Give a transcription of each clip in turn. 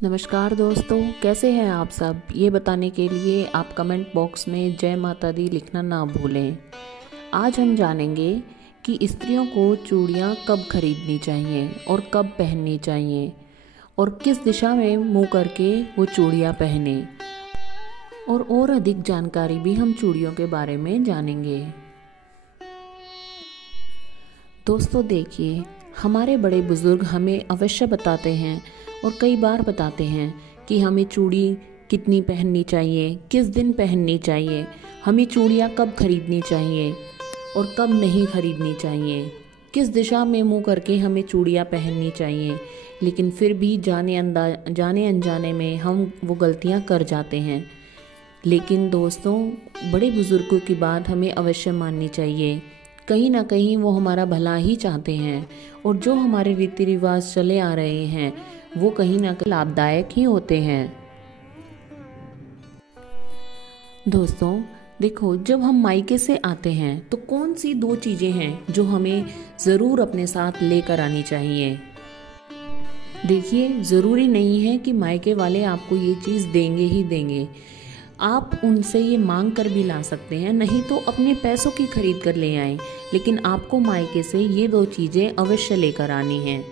नमस्कार दोस्तों, कैसे हैं आप सब। ये बताने के लिए आप कमेंट बॉक्स में जय माता दी लिखना ना भूलें। आज हम जानेंगे कि स्त्रियों को चूड़ियाँ कब खरीदनी चाहिए और कब पहननी चाहिए और किस दिशा में मुँह करके वो चूड़ियाँ पहने और अधिक जानकारी भी हम चूड़ियों के बारे में जानेंगे। दोस्तों देखिए, हमारे बड़े बुजुर्ग हमें अवश्य बताते हैं और कई बार बताते हैं कि हमें चूड़ी कितनी पहननी चाहिए, किस दिन पहननी चाहिए, हमें चूड़ियाँ कब खरीदनी चाहिए और कब नहीं खरीदनी चाहिए, किस दिशा में मुँह करके हमें चूड़ियाँ पहननी चाहिए। लेकिन फिर भी जाने अनजाने में हम वो गलतियाँ कर जाते हैं। लेकिन दोस्तों, बड़े बुजुर्गों की बात हमें अवश्य माननी चाहिए। कहीं ना कहीं वो हमारा भला ही चाहते हैं और जो हमारे रीति रिवाज चले आ रहे हैं वो कहीं ना कहीं लाभदायक ही होते हैं। दोस्तों देखो, जब हम मायके से आते हैं तो कौन सी दो चीजें हैं जो हमें जरूर अपने साथ लेकर आनी चाहिए। देखिए, जरूरी नहीं है कि मायके वाले आपको ये चीज देंगे ही देंगे। आप उनसे ये मांग कर भी ला सकते हैं, नहीं तो अपने पैसों की खरीद कर ले आए। लेकिन आपको मायके से ये दो चीजें अवश्य लेकर आनी हैं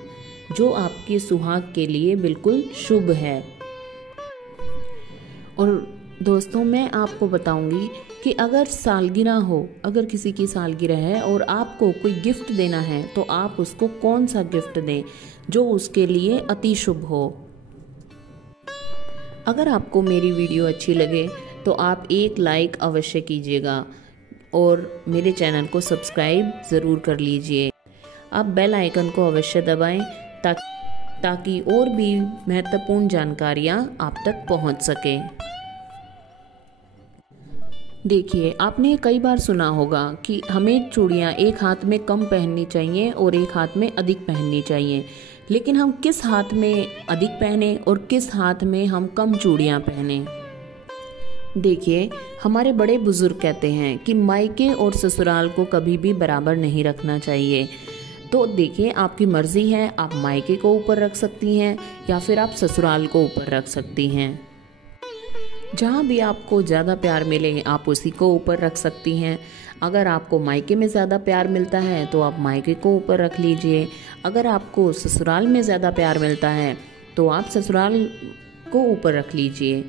जो आपके सुहाग के लिए बिल्कुल शुभ है। और दोस्तों, मैं आपको बताऊंगी कि अगर सालगिरह हो, अगर किसी की सालगिरह है और आपको कोई गिफ्ट देना है तो आप उसको कौन सा गिफ्ट दें जो उसके लिए अति शुभ हो। अगर आपको मेरी वीडियो अच्छी लगे तो आप एक लाइक अवश्य कीजिएगा और मेरे चैनल को सब्सक्राइब ज़रूर कर लीजिए। आप बेल आइकन को अवश्य दबाएं ताकि और भी महत्वपूर्ण जानकारियां आप तक पहुंच सके। देखिए, आपने कई बार सुना होगा कि हमें चूड़ियां एक हाथ में कम पहननी चाहिए और एक हाथ में अधिक पहननी चाहिए। लेकिन हम किस हाथ में अधिक पहने और किस हाथ में हम कम चूड़ियां पहने। देखिए, हमारे बड़े बुजुर्ग कहते हैं कि मायके और ससुराल को कभी भी बराबर नहीं रखना चाहिए। तो देखिए, आपकी मर्जी है, आप मायके को ऊपर रख सकती हैं या फिर आप ससुराल को ऊपर रख सकती हैं। जहाँ भी आपको ज़्यादा प्यार मिले आप उसी को ऊपर रख सकती हैं। अगर आपको मायके में ज़्यादा प्यार मिलता है तो आप मायके को ऊपर रख लीजिए। अगर आपको ससुराल में ज़्यादा प्यार मिलता है तो आप ससुराल को ऊपर रख लीजिए।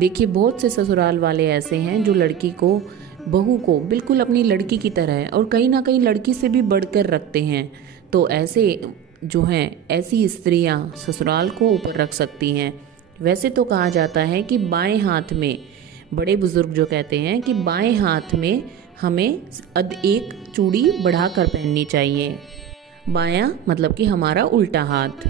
देखिए, बहुत से ससुराल वाले ऐसे हैं जो लड़की को, बहू को बिल्कुल अपनी लड़की की तरह और कहीं ना कहीं लड़की से भी बढ़कर रखते हैं। तो ऐसे जो हैं, ऐसी स्त्रियां ससुराल को ऊपर रख सकती हैं। वैसे तो कहा जाता है कि बाएं हाथ में, बड़े बुजुर्ग जो कहते हैं कि बाएं हाथ में हमें एक चूड़ी बढ़ाकर पहननी चाहिए। बायां मतलब कि हमारा उल्टा हाथ।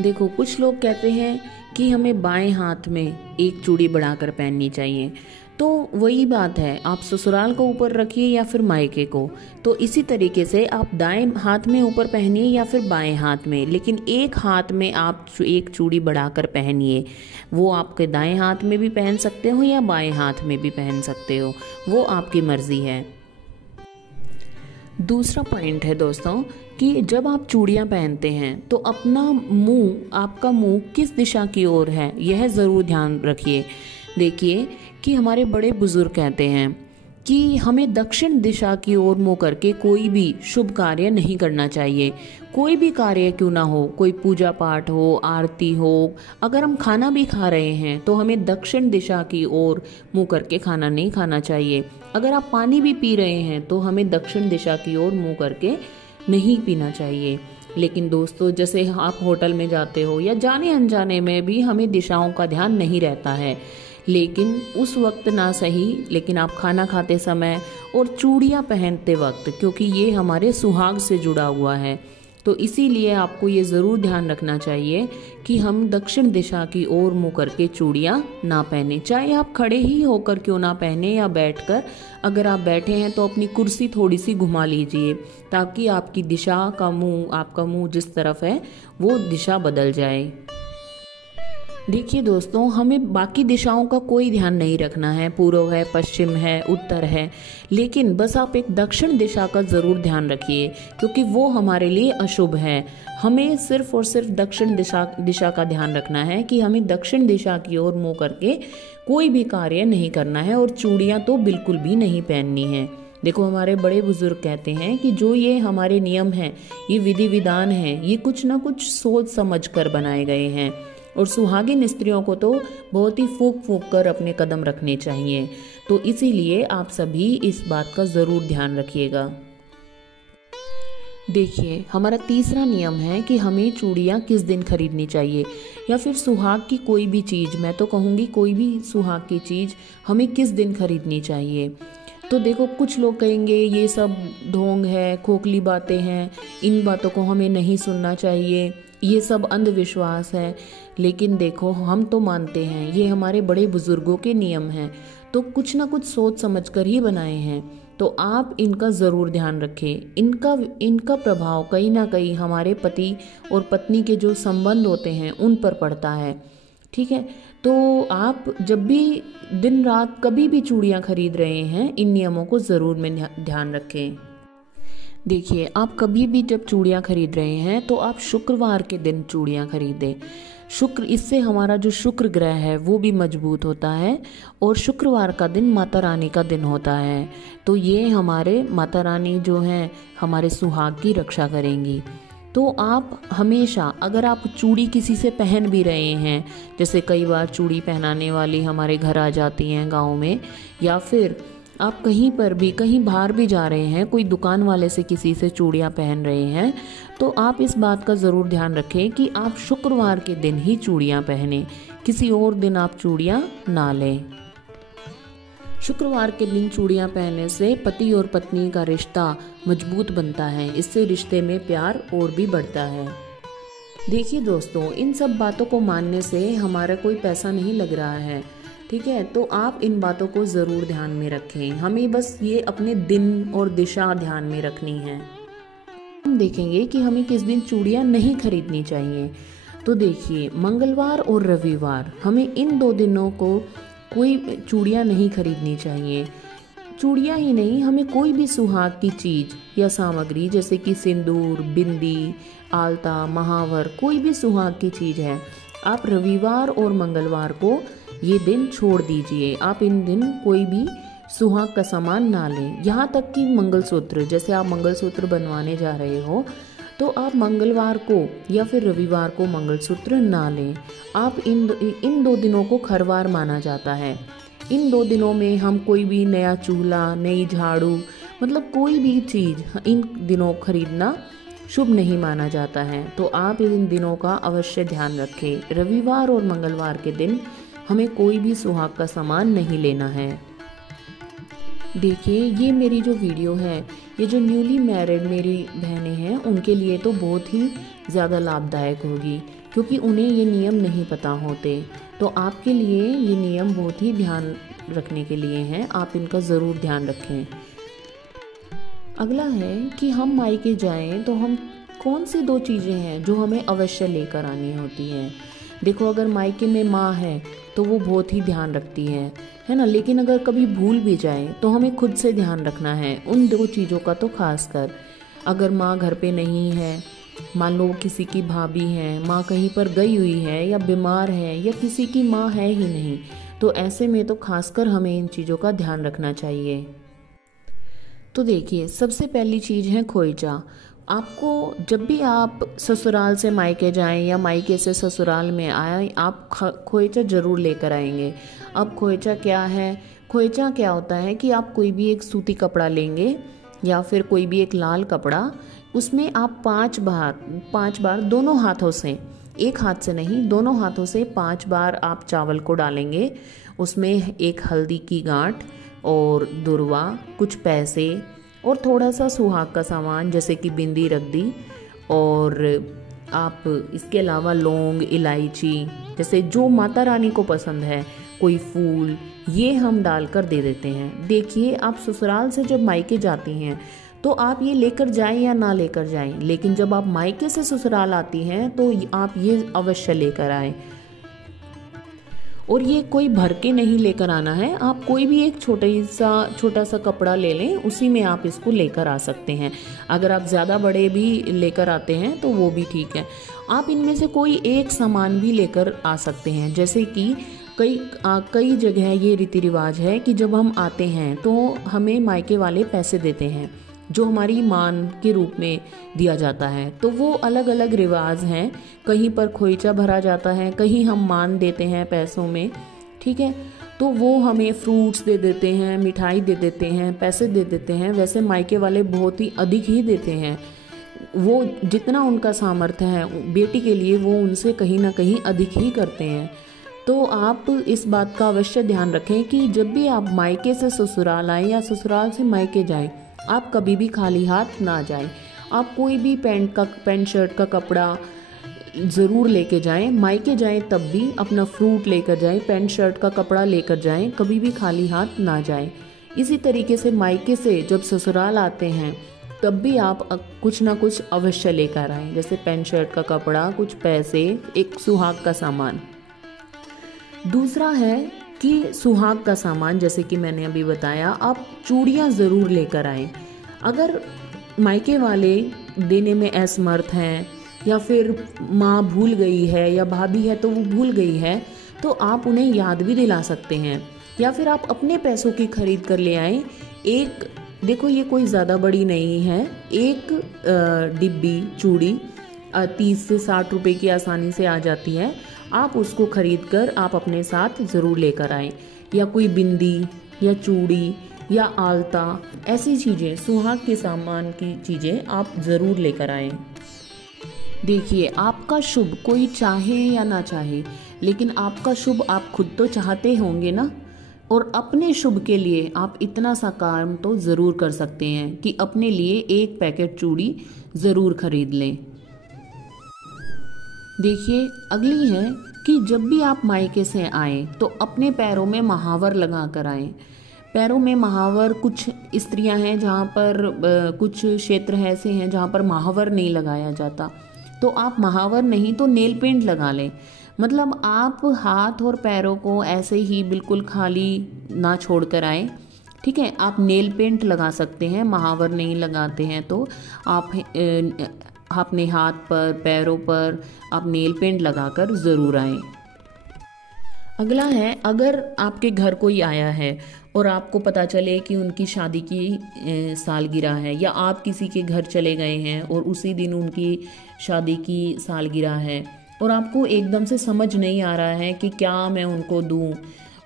देखो, कुछ लोग कहते हैं कि हमें बाएं हाथ में एक चूड़ी बढ़ाकर पहननी चाहिए। तो वही बात है, आप ससुराल को ऊपर रखिए या फिर मायके को। तो इसी तरीके से आप दाएं हाथ में ऊपर पहनिए या फिर बाएं हाथ में, लेकिन एक हाथ में आप एक चूड़ी बढ़ाकर पहनिए। वो आपके दाएं हाथ में भी पहन सकते हो या बाएं हाथ में भी पहन सकते हो, वो आपकी मर्जी है। दूसरा पॉइंट है दोस्तों कि जब आप चूड़ियां पहनते हैं तो अपना मुंह, आपका मुंह किस दिशा की ओर है यह ज़रूर ध्यान रखिए। देखिए कि हमारे बड़े बुजुर्ग कहते हैं कि हमें दक्षिण दिशा की ओर मुंह करके कोई भी शुभ कार्य नहीं करना चाहिए। कोई भी कार्य क्यों ना हो, कोई पूजा पाठ हो, आरती हो, अगर हम खाना भी खा रहे हैं तो हमें दक्षिण दिशा की ओर मुंह करके खाना नहीं खाना चाहिए। अगर आप पानी भी पी रहे हैं तो हमें दक्षिण दिशा की ओर मुंह करके नहीं पीना चाहिए। लेकिन दोस्तों, जैसे आप होटल में जाते हो या जाने अनजाने में भी हमें दिशाओं का ध्यान नहीं रहता है। लेकिन उस वक्त ना सही, लेकिन आप खाना खाते समय और चूड़ियाँ पहनते वक्त, क्योंकि ये हमारे सुहाग से जुड़ा हुआ है, तो इसीलिए आपको ये ज़रूर ध्यान रखना चाहिए कि हम दक्षिण दिशा की ओर मुँह करके चूड़ियाँ ना पहने। चाहे आप खड़े ही होकर क्यों ना पहने या बैठकर। अगर आप बैठे हैं तो अपनी कुर्सी थोड़ी सी घुमा लीजिए ताकि आपकी दिशा का मुँह, आपका मुँह जिस तरफ है वो दिशा बदल जाए। देखिए दोस्तों, हमें बाकी दिशाओं का कोई ध्यान नहीं रखना है, पूर्व है, पश्चिम है, उत्तर है, लेकिन बस आप एक दक्षिण दिशा का ज़रूर ध्यान रखिए, क्योंकि वो हमारे लिए अशुभ है। हमें सिर्फ और सिर्फ दक्षिण दिशा का ध्यान रखना है कि हमें दक्षिण दिशा की ओर मुंह करके कोई भी कार्य नहीं करना है, और चूड़ियाँ तो बिल्कुल भी नहीं पहननी है। देखो, हमारे बड़े बुजुर्ग कहते हैं कि जो ये हमारे नियम हैं, ये विधि विधान हैं, ये कुछ ना कुछ सोच समझ कर बनाए गए हैं, और सुहागिन स्त्रियों को तो बहुत ही फूंक फूंक कर अपने कदम रखने चाहिए। तो इसीलिए आप सभी इस बात का ज़रूर ध्यान रखिएगा। देखिए, हमारा तीसरा नियम है कि हमें चूड़ियाँ किस दिन खरीदनी चाहिए, या फिर सुहाग की कोई भी चीज़, मैं तो कहूँगी कोई भी सुहाग की चीज़ हमें किस दिन खरीदनी चाहिए। तो देखो, कुछ लोग कहेंगे ये सब ढोंग है, खोखली बातें हैं, इन बातों को हमें नहीं सुनना चाहिए, ये सब अंधविश्वास है। लेकिन देखो, हम तो मानते हैं ये हमारे बड़े बुजुर्गों के नियम हैं, तो कुछ ना कुछ सोच समझ कर ही बनाए हैं। तो आप इनका ज़रूर ध्यान रखें। इनका प्रभाव कहीं ना कहीं हमारे पति और पत्नी के जो संबंध होते हैं उन पर पड़ता है। ठीक है, तो आप जब भी दिन रात कभी भी चूड़ियाँ खरीद रहे हैं, इन नियमों को ज़रूर में ध्यान रखें। देखिए, आप कभी भी जब चूड़ियाँ खरीद रहे हैं तो आप शुक्रवार के दिन चूड़ियाँ खरीदें। इससे हमारा जो शुक्र ग्रह है वो भी मजबूत होता है, और शुक्रवार का दिन माता रानी का दिन होता है, तो ये हमारे माता रानी जो हैं हमारे सुहाग की रक्षा करेंगी। तो आप हमेशा, अगर आप चूड़ी किसी से पहन भी रहे हैं, जैसे कई बार चूड़ी पहनाने वाली हमारे घर आ जाती हैं गांव में, या फिर आप कहीं बाहर भी जा रहे हैं, कोई दुकान वाले से किसी से चूड़ियाँ पहन रहे हैं, तो आप इस बात का ज़रूर ध्यान रखें कि आप शुक्रवार के दिन ही चूड़ियाँ पहनें, किसी और दिन आप चूड़ियाँ ना लें। शुक्रवार के दिन चूड़ियाँ पहनने से पति और पत्नी का रिश्ता मजबूत बनता है, इससे रिश्ते में प्यार और भी बढ़ता है। देखिए दोस्तों, इन सब बातों को मानने से हमारा कोई पैसा नहीं लग रहा है, ठीक है, तो आप इन बातों को ज़रूर ध्यान में रखें। हमें बस ये अपने दिन और दिशा ध्यान में रखनी है। हम देखेंगे कि हमें किस दिन चूड़ियाँ नहीं खरीदनी चाहिए। तो देखिए, मंगलवार और रविवार, हमें इन 2 दिनों को कोई चूड़ियाँ नहीं खरीदनी चाहिए। चूड़ियाँ ही नहीं, हमें कोई भी सुहाग की चीज़ या सामग्री, जैसे कि सिंदूर, बिंदी, आलता, महावर, कोई भी सुहाग की चीज़ है, आप रविवार और मंगलवार को ये दिन छोड़ दीजिए। आप इन दिन कोई भी सुहाग का सामान ना लें। यहाँ तक कि मंगलसूत्र, जैसे आप मंगलसूत्र बनवाने जा रहे हो, तो आप मंगलवार को या फिर रविवार को मंगलसूत्र ना लें। आप इन 2 दिनों को खरवार माना जाता है। इन 2 दिनों में हम कोई भी नया चूल्हा, नई झाड़ू, मतलब कोई भी चीज़ इन दिनों खरीदना शुभ नहीं माना जाता है। तो आप इन दिनों का अवश्य ध्यान रखें। रविवार और मंगलवार के दिन हमें कोई भी सुहाग का सामान नहीं लेना है। देखिए, ये मेरी जो वीडियो है, ये जो न्यूली मैरिड मेरी बहनें हैं उनके लिए तो बहुत ही ज़्यादा लाभदायक होगी, क्योंकि उन्हें ये नियम नहीं पता होते। तो आपके लिए ये नियम बहुत ही ध्यान रखने के लिए हैं, आप इनका ज़रूर ध्यान रखें। अगला है कि हम मायके जाएं तो हम कौन सी 2 चीज़ें हैं जो हमें अवश्य लेकर आनी होती हैं। देखो, अगर मायके में माँ है तो वो बहुत ही ध्यान रखती है ना, लेकिन अगर कभी भूल भी जाए तो हमें खुद से ध्यान रखना है उन 2 चीज़ों का। तो खास कर अगर माँ घर पे नहीं है, मान लो किसी की भाभी है, माँ कहीं पर गई हुई है या बीमार है, या किसी की माँ है ही नहीं, तो ऐसे में तो खासकर हमें इन चीज़ों का ध्यान रखना चाहिए। तो देखिए, सबसे पहली चीज़ है खोइचा। आपको जब भी आप ससुराल से मायके जाएं या मायके से ससुराल में आए, आप खोइचा ज़रूर लेकर आएंगे। अब खोइचा क्या है? खोइचा क्या होता है कि आप कोई भी एक सूती कपड़ा लेंगे या फिर कोई भी एक लाल कपड़ा, उसमें आप 5 बार दोनों हाथों से, एक हाथ से नहीं, दोनों हाथों से 5 बार आप चावल को डालेंगे। उसमें एक हल्दी की गांठ और दुर्वा, कुछ पैसे और थोड़ा सा सुहाग का सामान जैसे कि बिंदी रख दी, और आप इसके अलावा लौंग, इलायची, जैसे जो माता रानी को पसंद है, कोई फूल, ये हम डालकर दे देते हैं। देखिए, आप ससुराल से जब मायके जाती हैं तो आप ये लेकर जाएं या ना लेकर जाएं, लेकिन जब आप मायके से ससुराल आती हैं तो आप ये अवश्य लेकर आएं। और ये कोई भर के नहीं लेकर आना है, आप कोई भी एक छोटा सा कपड़ा ले लें, उसी में आप इसको लेकर आ सकते हैं। अगर आप ज़्यादा बड़े भी लेकर आते हैं तो वो भी ठीक है। आप इनमें से कोई एक सामान भी लेकर आ सकते हैं। जैसे कि कई जगह ये रीति रिवाज है कि जब हम आते हैं तो हमें मायके वाले पैसे देते हैं, जो हमारी मान के रूप में दिया जाता है। तो वो अलग अलग रिवाज हैं, कहीं पर खोइचा भरा जाता है, कहीं हम मान देते हैं पैसों में, ठीक है। तो वो हमें फ्रूट्स दे देते हैं, मिठाई दे देते हैं, पैसे दे देते हैं। वैसे मायके वाले बहुत ही अधिक ही देते हैं, वो जितना उनका सामर्थ्य है बेटी के लिए वो उनसे कहीं ना कहीं अधिक ही करते हैं। तो आप इस बात का अवश्य ध्यान रखें कि जब भी आप मायके से ससुराल आएँ या ससुराल से मायके जाएं, आप कभी भी खाली हाथ ना जाएं। आप कोई भी पैंट शर्ट का कपड़ा ज़रूर लेके जाएं। मायके जाएं तब भी अपना फ्रूट लेकर जाएं, पैंट शर्ट का कपड़ा लेकर जाएं, कभी भी खाली हाथ ना जाएं। इसी तरीके से मायके से जब ससुराल आते हैं तब भी आप कुछ ना कुछ अवश्य लेकर आएं, जैसे पैंट शर्ट का कपड़ा, कुछ पैसे, एक सुहाग का सामान। दूसरा है कि सुहाग का सामान, जैसे कि मैंने अभी बताया, आप चूड़ियाँ ज़रूर लेकर आएं। अगर मायके वाले देने में असमर्थ हैं या फिर माँ भूल गई है या भाभी है तो वो भूल गई है, तो आप उन्हें याद भी दिला सकते हैं, या फिर आप अपने पैसों की खरीद कर ले आएं। एक देखो, ये कोई ज़्यादा बड़ी नहीं है, एक डिब्बी चूड़ी 30 से 60 रुपए की आसानी से आ जाती है। आप उसको खरीद कर आप अपने साथ ज़रूर लेकर आएं, या कोई बिंदी या चूड़ी या आलता, ऐसी चीज़ें, सुहाग के सामान की चीज़ें आप ज़रूर लेकर आएं। देखिए, आपका शुभ कोई चाहे या ना चाहे, लेकिन आपका शुभ आप खुद तो चाहते होंगे ना, और अपने शुभ के लिए आप इतना सा काम तो ज़रूर कर सकते हैं कि अपने लिए एक पैकेट चूड़ी ज़रूर खरीद लें। देखिए, अगली है कि जब भी आप मायके से आएँ तो अपने पैरों में महावर लगा कर आएँ। पैरों में महावर, कुछ स्त्रियां हैं जहाँ पर कुछ क्षेत्र ऐसे हैं जहाँ पर महावर नहीं लगाया जाता, तो आप महावर नहीं तो नेल पेंट लगा लें। मतलब आप हाथ और पैरों को ऐसे ही बिल्कुल खाली ना छोड़ कर आए, ठीक है। आप नेल पेंट लगा सकते हैं, महावर नहीं लगाते हैं तो आप अपने हाथ पर, पैरों पर आप नेल पेंट लगाकर ज़रूर आएं। अगला है, अगर आपके घर कोई आया है और आपको पता चले कि उनकी शादी की सालगिरह है, या आप किसी के घर चले गए हैं और उसी दिन उनकी शादी की सालगिरह है और आपको एकदम से समझ नहीं आ रहा है कि क्या मैं उनको दूं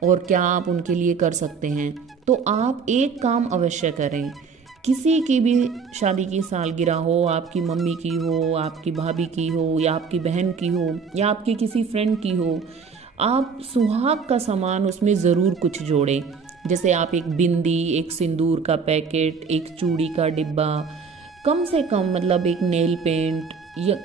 और क्या आप उनके लिए कर सकते हैं, तो आप एक काम अवश्य करें। किसी की भी शादी की सालगिरह हो, आपकी मम्मी की हो, आपकी भाभी की हो, या आपकी बहन की हो, या आपकी किसी फ्रेंड की हो, आप सुहाग का सामान उसमें ज़रूर कुछ जोड़ें। जैसे आप एक बिंदी, एक सिंदूर का पैकेट, एक चूड़ी का डिब्बा, कम से कम मतलब एक नेल पेंट, या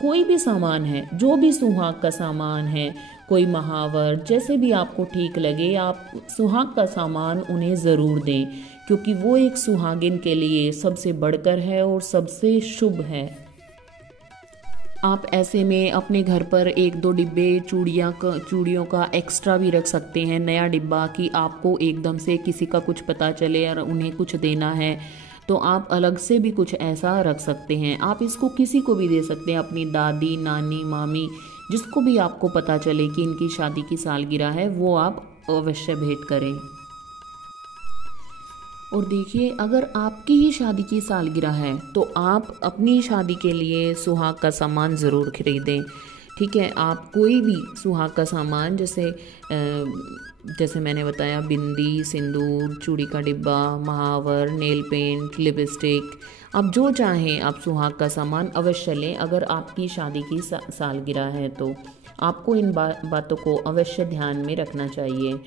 कोई भी सामान है, जो भी सुहाग का सामान है, कोई महावर, जैसे भी आपको ठीक लगे, आप सुहाग का सामान उन्हें ज़रूर दें, क्योंकि वो एक सुहागिन के लिए सबसे बढ़कर है और सबसे शुभ है। आप ऐसे में अपने घर पर 1-2 डिब्बे चूड़ियों का एक्स्ट्रा भी रख सकते हैं, नया डिब्बा, कि आपको एकदम से किसी का कुछ पता चले और उन्हें कुछ देना है, तो आप अलग से भी कुछ ऐसा रख सकते हैं। आप इसको किसी को भी दे सकते हैं, अपनी दादी, नानी, मामी, जिसको भी आपको पता चले कि इनकी शादी की सालगिरह है, वो आप अवश्य भेंट करें। और देखिए, अगर आपकी ही शादी की सालगिरह है तो आप अपनी शादी के लिए सुहाग का सामान ज़रूर खरीदें, ठीक है। आप कोई भी सुहाग का सामान, जैसे मैंने बताया, बिंदी, सिंदूर, चूड़ी का डिब्बा, महावर, नेल पेंट, लिपस्टिक, आप जो चाहें आप सुहाग का सामान अवश्य लें। अगर आपकी शादी की सालगिरह है तो आपको इन बातों को अवश्य ध्यान में रखना चाहिए।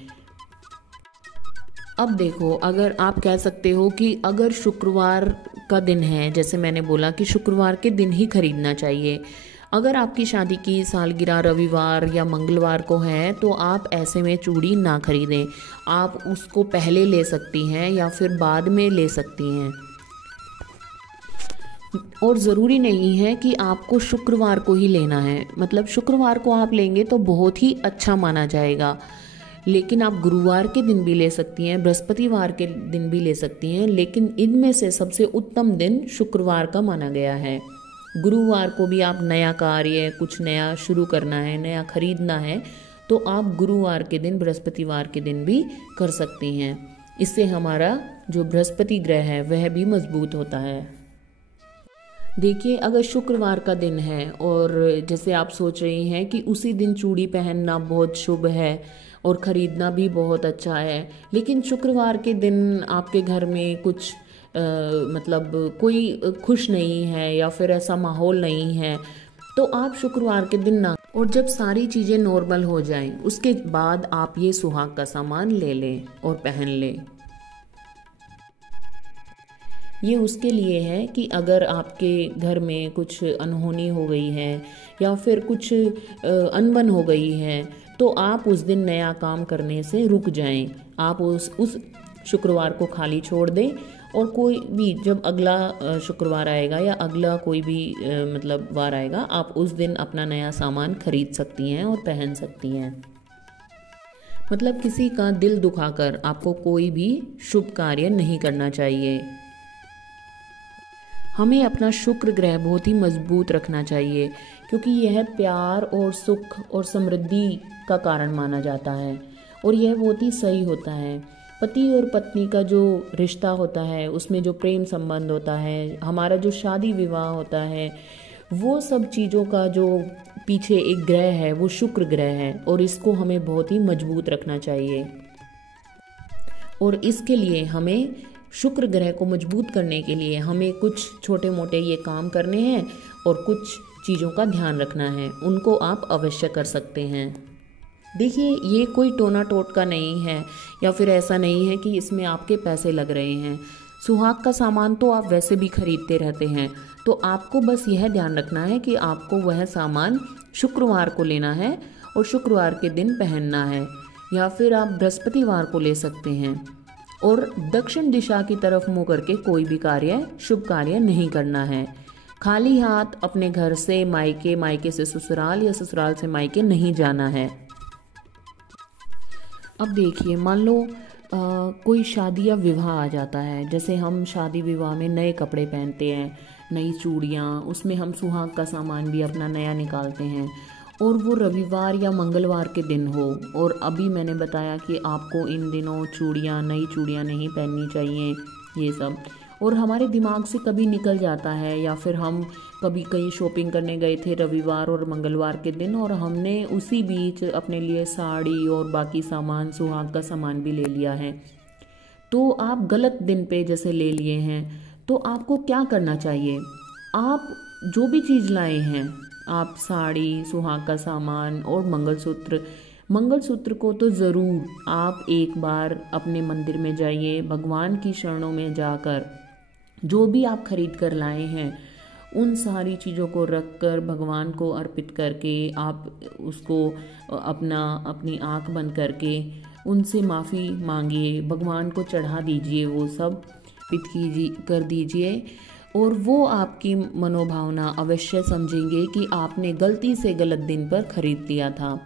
अब देखो, अगर आप कह सकते हो कि अगर शुक्रवार का दिन है, जैसे मैंने बोला कि शुक्रवार के दिन ही खरीदना चाहिए। अगर आपकी शादी की सालगिरह रविवार या मंगलवार को है तो आप ऐसे में चूड़ी ना खरीदें, आप उसको पहले ले सकती हैं या फिर बाद में ले सकती हैं। और ज़रूरी नहीं है कि आपको शुक्रवार को ही लेना है, मतलब शुक्रवार को आप लेंगे तो बहुत ही अच्छा माना जाएगा, लेकिन आप गुरुवार के दिन भी ले सकती हैं, बृहस्पतिवार के दिन भी ले सकती हैं, लेकिन इनमें से सबसे उत्तम दिन शुक्रवार का माना गया है। गुरुवार को भी आप नया कार्य, कुछ नया शुरू करना है, नया खरीदना है, तो आप गुरुवार के दिन, बृहस्पतिवार के दिन भी कर सकती हैं। इससे हमारा जो बृहस्पति ग्रह है वह भी मजबूत होता है। देखिए, अगर शुक्रवार का दिन है और जैसे आप सोच रही हैं कि उसी दिन चूड़ी पहनना बहुत शुभ है और ख़रीदना भी बहुत अच्छा है, लेकिन शुक्रवार के दिन आपके घर में कुछ मतलब कोई खुश नहीं है या फिर ऐसा माहौल नहीं है, तो आप शुक्रवार के दिन ना, और जब सारी चीज़ें नॉर्मल हो जाएं उसके बाद आप ये सुहाग का सामान ले लें और पहन लें। ये उसके लिए है कि अगर आपके घर में कुछ अनहोनी हो गई है या फिर कुछ अनबन हो गई है, तो आप उस दिन नया काम करने से रुक जाएं। आप उस शुक्रवार को खाली छोड़ दें और कोई भी जब अगला शुक्रवार आएगा या अगला कोई भी मतलब वार आएगा, आप उस दिन अपना नया सामान खरीद सकती हैं और पहन सकती हैं। मतलब किसी का दिल दुखाकर आपको कोई भी शुभ कार्य नहीं करना चाहिए। हमें अपना शुक्र ग्रह बहुत ही मजबूत रखना चाहिए, क्योंकि यह प्यार और सुख और समृद्धि का कारण माना जाता है और यह बहुत ही सही होता है। पति और पत्नी का जो रिश्ता होता है, उसमें जो प्रेम संबंध होता है, हमारा जो शादी विवाह होता है, वो सब चीज़ों का जो पीछे एक ग्रह है वो शुक्र ग्रह है और इसको हमें बहुत ही मजबूत रखना चाहिए। और इसके लिए हमें शुक्र ग्रह को मजबूत करने के लिए हमें कुछ छोटे मोटे ये काम करने हैं और कुछ चीज़ों का ध्यान रखना है, उनको आप अवश्य कर सकते हैं। देखिए, ये कोई टोना टोटका नहीं है या फिर ऐसा नहीं है कि इसमें आपके पैसे लग रहे हैं। सुहाग का सामान तो आप वैसे भी खरीदते रहते हैं, तो आपको बस यह ध्यान रखना है कि आपको वह सामान शुक्रवार को लेना है और शुक्रवार के दिन पहनना है, या फिर आप बृहस्पतिवार को ले सकते हैं। और दक्षिण दिशा की तरफ मुँह करके कोई भी कार्य, शुभ कार्य नहीं करना है। खाली हाथ अपने घर से मायके, मायके से ससुराल या ससुराल से मायके नहीं जाना है। अब देखिए, मान लो कोई शादी या विवाह आ जाता है, जैसे हम शादी विवाह में नए कपड़े पहनते हैं, नई चूड़ियाँ, उसमें हम सुहाग का सामान भी अपना नया निकालते हैं, और वो रविवार या मंगलवार के दिन हो, और अभी मैंने बताया कि आपको इन दिनों चूड़ियाँ, नई चूड़ियाँ नहीं पहननी चाहिए, ये सब, और हमारे दिमाग से कभी निकल जाता है, या फिर हम कभी कहीं शॉपिंग करने गए थे रविवार और मंगलवार के दिन और हमने उसी बीच अपने लिए साड़ी और बाकी सामान, सुहाग का सामान भी ले लिया है, तो आप गलत दिन पे जैसे ले लिए हैं, तो आपको क्या करना चाहिए? आप जो भी चीज़ लाए हैं, आप साड़ी, सुहाग का सामान और मंगलसूत्र को तो ज़रूर आप एक बार अपने मंदिर में जाइए, भगवान की शरणों में जाकर जो भी आप खरीद कर लाए हैं उन सारी चीज़ों को रख कर भगवान को अर्पित करके आप उसको अपनी आँख बंद करके उनसे माफ़ी मांगिए, भगवान को चढ़ा दीजिए, वो सब कर दीजिए, और वो आपकी मनोभावना अवश्य समझेंगे कि आपने गलती से गलत दिन पर खरीद लिया था।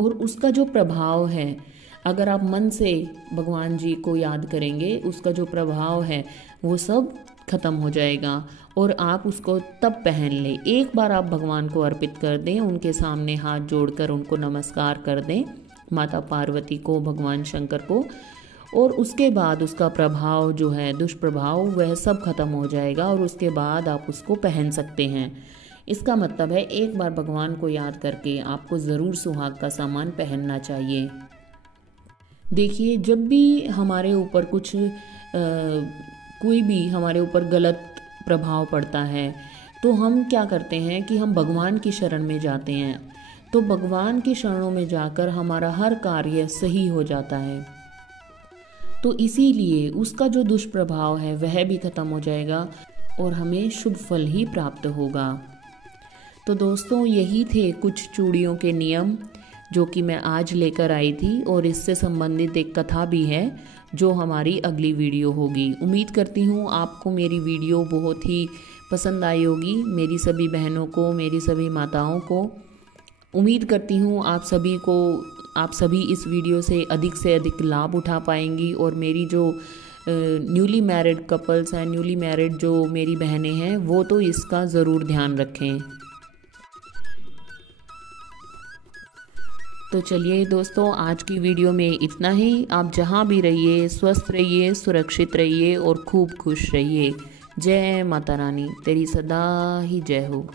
और उसका जो प्रभाव है, अगर आप मन से भगवान जी को याद करेंगे, उसका जो प्रभाव है वो सब खत्म हो जाएगा और आप उसको तब पहन लें। एक बार आप भगवान को अर्पित कर दें, उनके सामने हाथ जोड़कर उनको नमस्कार कर दें, माता पार्वती को, भगवान शंकर को, और उसके बाद उसका प्रभाव जो है, दुष्प्रभाव, वह सब खत्म हो जाएगा और उसके बाद आप उसको पहन सकते हैं। इसका मतलब है एक बार भगवान को याद करके आपको ज़रूर सुहाग का सामान पहनना चाहिए। देखिए, जब भी हमारे ऊपर कोई भी हमारे ऊपर गलत प्रभाव पड़ता है, तो हम क्या करते हैं कि हम भगवान की शरण में जाते हैं, तो भगवान की शरणों में जाकर हमारा हर कार्य सही हो जाता है, तो इसीलिए उसका जो दुष्प्रभाव है वह भी खत्म हो जाएगा और हमें शुभ फल ही प्राप्त होगा। तो दोस्तों, यही थे कुछ चूड़ियों के नियम जो कि मैं आज लेकर आई थी, और इससे संबंधित एक कथा भी है जो हमारी अगली वीडियो होगी। उम्मीद करती हूँ आपको मेरी वीडियो बहुत ही पसंद आई होगी मेरी सभी बहनों को, मेरी सभी माताओं को। उम्मीद करती हूँ आप सभी इस वीडियो से अधिक लाभ उठा पाएंगी और मेरी जो न्यूली मैरिड कपल्स हैं, न्यूली मैरिड जो मेरी बहनें हैं, वो तो इसका ज़रूर ध्यान रखें। तो चलिए दोस्तों, आज की वीडियो में इतना ही। आप जहाँ भी रहिए स्वस्थ रहिए, सुरक्षित रहिए और खूब खुश रहिए। जय माता रानी, तेरी सदा ही जय हो।